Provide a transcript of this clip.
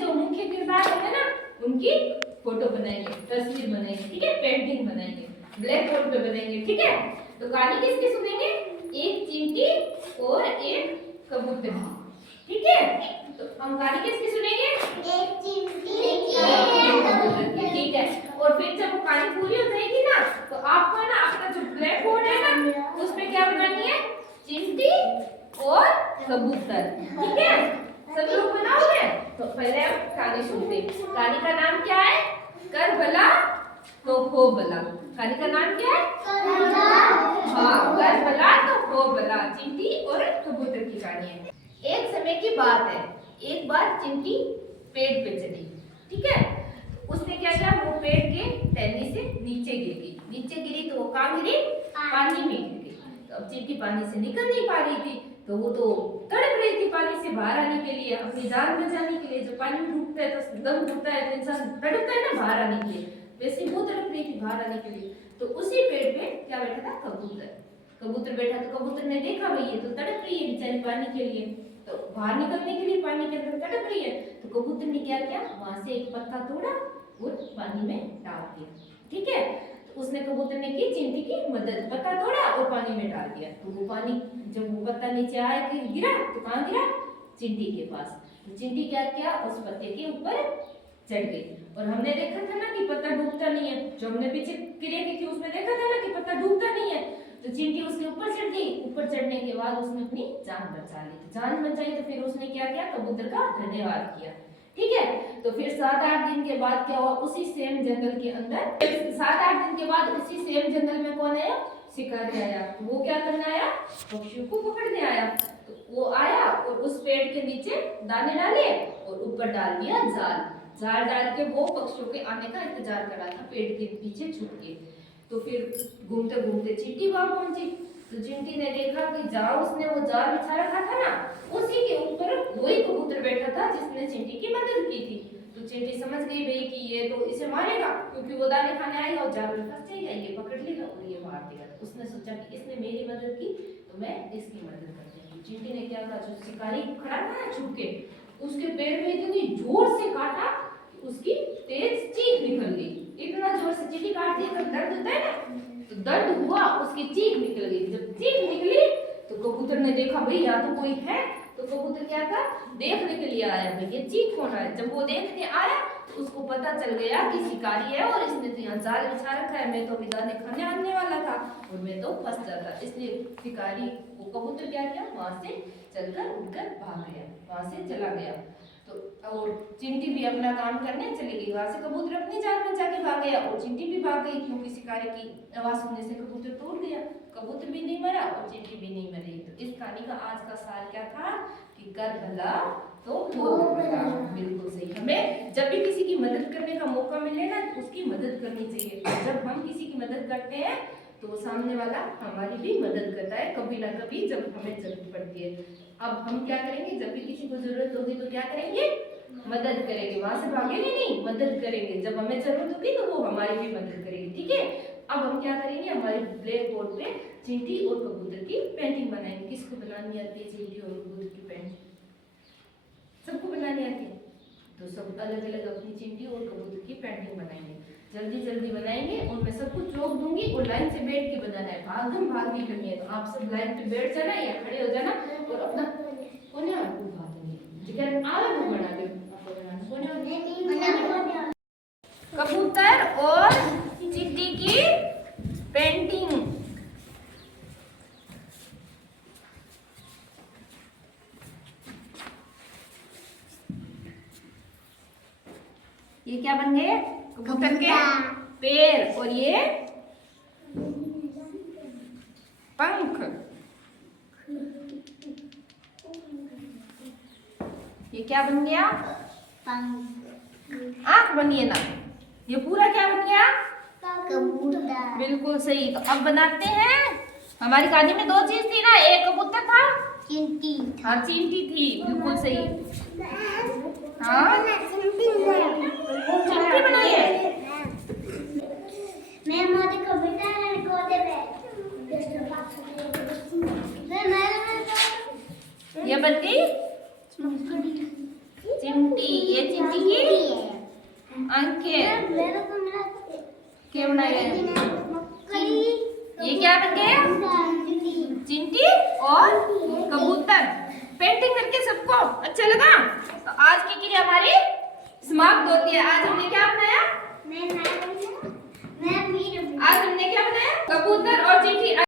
जो मुख्य किरदार होंगे ना उनकी फोटो बनाएंगे, तस्वीर बनाएंगे, ठीक है, पेंटिंग बनाएंगे, ब्लैक बोर्ड पे बनाएंगे, ठीक है। तो कहानी किसकी सुनेंगे? एक चींटी और एक कबूतर, ठीक है। तो हम कहानी किसकी सुनेंगे? एक चिमटी एक कबूतर की, ठीक है। और फिर जब वो कहानी पूरी हो जाएगी ना तो आपको ना अपना जो ब्लैक बोर्ड है ना उस पे क्या बनानी है? चिंटी और कबूतर, ठीक है। सब लोग बनाओगे? तो पहले हम कहानी सुनते हैं। कहानी का नाम क्या है? कर भला तो हो भला। कहानी का नाम क्या है? हाँ, कर भला तो हो भला, चिंटी और कबूतर की कहानी है। एक समय की बात है, एक बार चिंटी पेड़ पे चढ़ी, ठीक है। उसने क्या किया? वो पेड़ के टहनी से नीचे गिर गई। नीचे गिरी तो वो कहाँ गिरी? पानी में गिर गई। तो अब चिंटी पानी से निकल नहीं पा रही थी, तो वो तो तड़प रही थी पानी से बाहर आने के लिए, अपनी जान बचाने के लिए। जब पानी में डूबता है तो दम घुटता है तो इंसान तड़पता है ना बाहर आने के लिए, वैसे वो तड़प रही थी बाहर आने के लिए। तो उसी पेड़ पे क्या बैठा था? कबूतर। कबूतर बैठा, तो कबूतर ने देखा भाई ये तो तड़प रही है बेचारी पानी के लिए, तो बाहर निकलने के लिए पानी के अंदर तड़प रही है। तो कबूतर ने क्या किया? वहां से एक पत्ता तोड़ा और पानी में डाल दिया, ठीक है। तो उसने, कबूतर ने की चिंटी की मदद, पत्ता तोड़ा और पानी में डाल दिया। तो वो पानी, जब वो पत्ता नीचे आया कि गिरा तो कहाँ गिरा? चिंटी के पास। तो चिंटी क्या किया? उस पत्ते के ऊपर चढ़ गई। और हमने देखा था ना कि पत्ता डूबता नहीं है, जो हमने पीछे क्रिया की थी उसमें देखा था ना कि पत्ता डूबता नहीं है। तो चिंटी उसके ऊपर चढ़ गई। ऊपर चढ़ने के बाद उसने अपनी जान बचा ली। तो जान बचाई तो फिर उसने क्या किया? कबूतर का धन्यवाद किया, ठीक है। तो फिर 7-8 दिन के बाद क्या हुआ? उसी सेम जंगल के अंदर 7-8 दिन के बाद उसी सेम जंगल में कौन आया? शिकारी आया। तो वो क्या करने आया? पक्षियों को पकड़ने आया। तो वो आया और उस पेड़ के नीचे दाने डाले और ऊपर डाल दिया जाल। जाल डाल के वो पक्षियों के आने का इंतजार कर रहा था पेड़ के पीछे छुप के। तो फिर घूमते घूमते चींटी वहां पहुंची। तो चिंटी ने देखा कि जहाँ उसने वो जाल बिछा रखा था ना उसी के ऊपर वही कबूतर बैठा था जिसने चिंटी की मदद की थी। तो चिंटी समझ गई भाई कि ये तो इसे मारेगा, क्योंकि वो दाने खाने आएगा और जाल में फंस जाएगा, ये पकड़ लेगा और ये मार देगा। तो उसने सोचा कि इसने मेरी मदद की तो मैं इसकी मदद करती हूँ। चिंटी ने क्या कहा? जो शिकारी खड़ा था ना छुप के, उसके पैर में इतनी जोर से काटा उसकी तेज चीख निकल गई। इतना जोर से चींटी काटती है तो दर्द होता है ना, तो दर्द हुआ, उसकी चीख निकल गई। जब चीख निकली तो कबूतर ने देखा भाई यहाँ तो कोई है। तो कबूतर क्या था? देखने के लिए आया भाई ये चीख कौन रहा है। जब वो देखने आया तो उसको पता चल गया कि शिकारी है और इसने तो यहाँ जाल बिछा रखा है, मैं तो अभी दाने खाने आने वाला था और मैं तो फंस जाता। इसलिए शिकारी वो कबूतर क्या किया? वहां से चलकर उड़कर भाग गया, वहां से चला गया। तो और चिंटी भी अपना काम करने चली गई। वहां से कबूतर अपनी जान बचा के भाग गया और चिंटी भी भाग गई, क्योंकि शिकारी की आवाज सुनने से कबूतर तोड़ गया। कबूतर भी नहीं मरा और चिंटी भी नहीं मरी। तो इस कहानी का आज का सार क्या था? कि कर भला तो हो भला। बिल्कुल सही। हमें जब भी किसी की मदद करने का मौका मिले ना उसकी मदद करनी चाहिए। जब हम किसी की मदद करते हैं तो सामने वाला हमारी भी मदद करता है कभी ना कभी जब हमें जरूरत पड़ती है। अब हम क्या करेंगे? जब भी किसी को जरूरत होगी तो क्या करेंगे? मदद करेंगे। वहां से भागेंगे नहीं, मदद करेंगे। जब हमें जरूरत होगी तो वो हमारी भी मदद करेगी, ठीक है। अब हम क्या करेंगे? हमारे ब्लैक बोर्ड पे चिंटी और कबूतर की पेंटिंग बनाएंगे। किसको बनानी आती है चिंटी और कबूतर की पेंटिंग? सबको बनानी आती है। तो सब अलग अलग अपनी चिंटी और कबूतर की पेंटिंग बनाएंगे। जल्दी जल्दी बनाएंगे और मैं सब कुछ रोक दूंगी और लाइन से बैठ के बनाना है, भागम भाग नहीं करनी है। तो आप सब लाइन पे बैठ जाना या खड़े हो जाना और अपना कोने वाला को उठा देंगे। जिधर आगे वो बना दे कबूतर और चिंटी की पेंटिंग। ये क्या बन गए? कबूतर के पैर और ये पंख। ये क्या बन गया? आंख बनी है ना। ये पूरा क्या बन गया? कबूतर। बिल्कुल सही। तो अब बनाते हैं। हमारी कहानी में 2 चीज थी ना, एक कबूतर था, चिंटी। हाँ चींटी थी, बिल्कुल सही। हाँ चिंटी बनाई है। मैं मोदी को बिठा गोदे पे। ये बन गई चिमटी, ये चिमटी की आंखें क्या बनाया है? ये क्या बन गया? चिंटी और कबूतर। पेंटिंग करके सबको अच्छा लगा? तो आज की क्रिया हमारी समाप्त होती है। आज हमने क्या बनाया? आज हमने क्या बनाया? कबूतर और चिंटी।